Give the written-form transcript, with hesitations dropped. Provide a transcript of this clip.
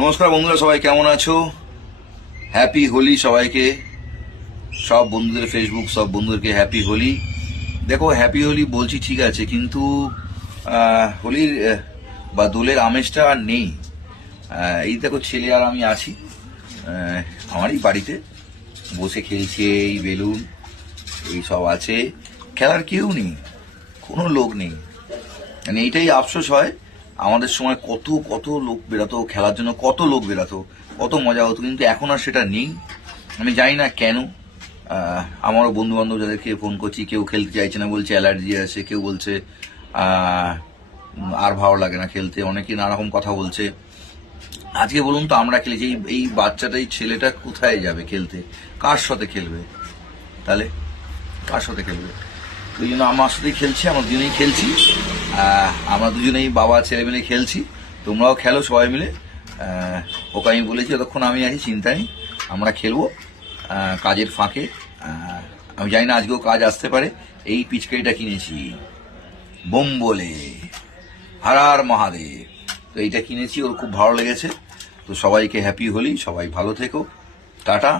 নমস্কার বন্ধুরা, সবাই কেমন আছো? হ্যাপি হোলি সবাইকে, সব বন্ধুদের ফেসবুক সব বন্ধুদেরকে হ্যাপি হোলি। দেখো, হ্যাপি হোলি বলছি ঠিক আছে, কিন্তু হোলির বা দোলের আমেজটা আর নেই। এই দেখো, ছেলে আর আমি আছি আমারই বাড়িতে বসে খেলছে, এই বেলুন এই সব আছে, খেলার কেউ নেই, কোনো লোক নেই। মানে এইটাই আফসোস হয়। আমাদের সময় কত কত লোক বেরাতো খেলার জন্য, কত লোক বেরাতো, কত মজা হতো, কিন্তু এখন আর সেটা নেই। আমি জানি না কেন। আমারও বন্ধু বান্ধব যাদেরকে ফোন করছি, কেউ খেলতে চাইছে না, বলছে অ্যালার্জি আছে, কেউ বলছে আর ভালো লাগে না খেলতে, অনেকে নানা রকম কথা বলছে। আজকে বলুন তো, আমরা খেলেছি, এই বাচ্চাটা, এই ছেলেটা কোথায় যাবে খেলতে? কার সাথে খেলবে? তাহলে কার সাথে খেলবে? ওই জন্য আমার সাথেই খেলছি, আমরা দুজনেই খেলছি। আমরা দুজনেই বাবা ছেলে মিলে খেলছি। তোমরাও খেলো সবাই মিলে। ওকে আমি বলেছি যতক্ষণ আমি আছি চিন্তা নেই, আমরা খেলবো কাজের ফাঁকে। আমি জানি না আজকেও কাজ আসতে পারে। এই পিচকারিটা কিনেছি বোম বলে, হর হর মহাদেব। তো এইটা কিনেছি, ওর খুব ভালো লেগেছে। তো সবাইকে হ্যাপি হোলি, সবাই ভালো থেকো, টাটা।